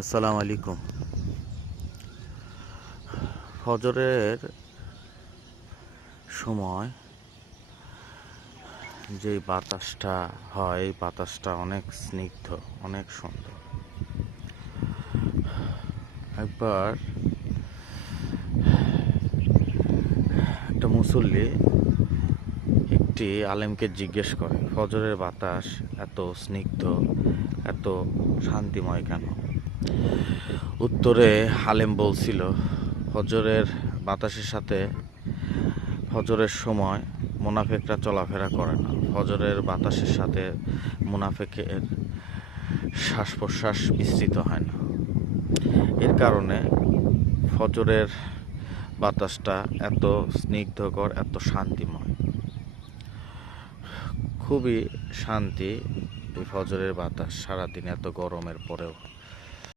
আসসালামু আলাইকুম। ফজরের সময় যে বাতাসটা হয়, এই বাতাসটা অনেক স্নিগ্ধ, অনেক সুন্দর। একবার একটা মুসল্লি একটি আলেমকে জিজ্ঞেস করে, ফজরের বাতাস এত স্নিগ্ধ, এত শান্তিময় কেন? উত্তরে আলেম বলছিল, ফজরের বাতাসের সাথে ফজরের সময় মুনাফিকরা চলাফেরা করে না। ফজরের বাতাসের সাথে মুনাফিকের শ্বাস প্রশ্বাস বিস্তৃত হয় না। এর কারণে ফজরের বাতাসটা এত স্নিগ্ধকর, এত শান্তিময়, খুবই শান্তি। এই ফজরের বাতাস সারাদিন এত গরমের পরেও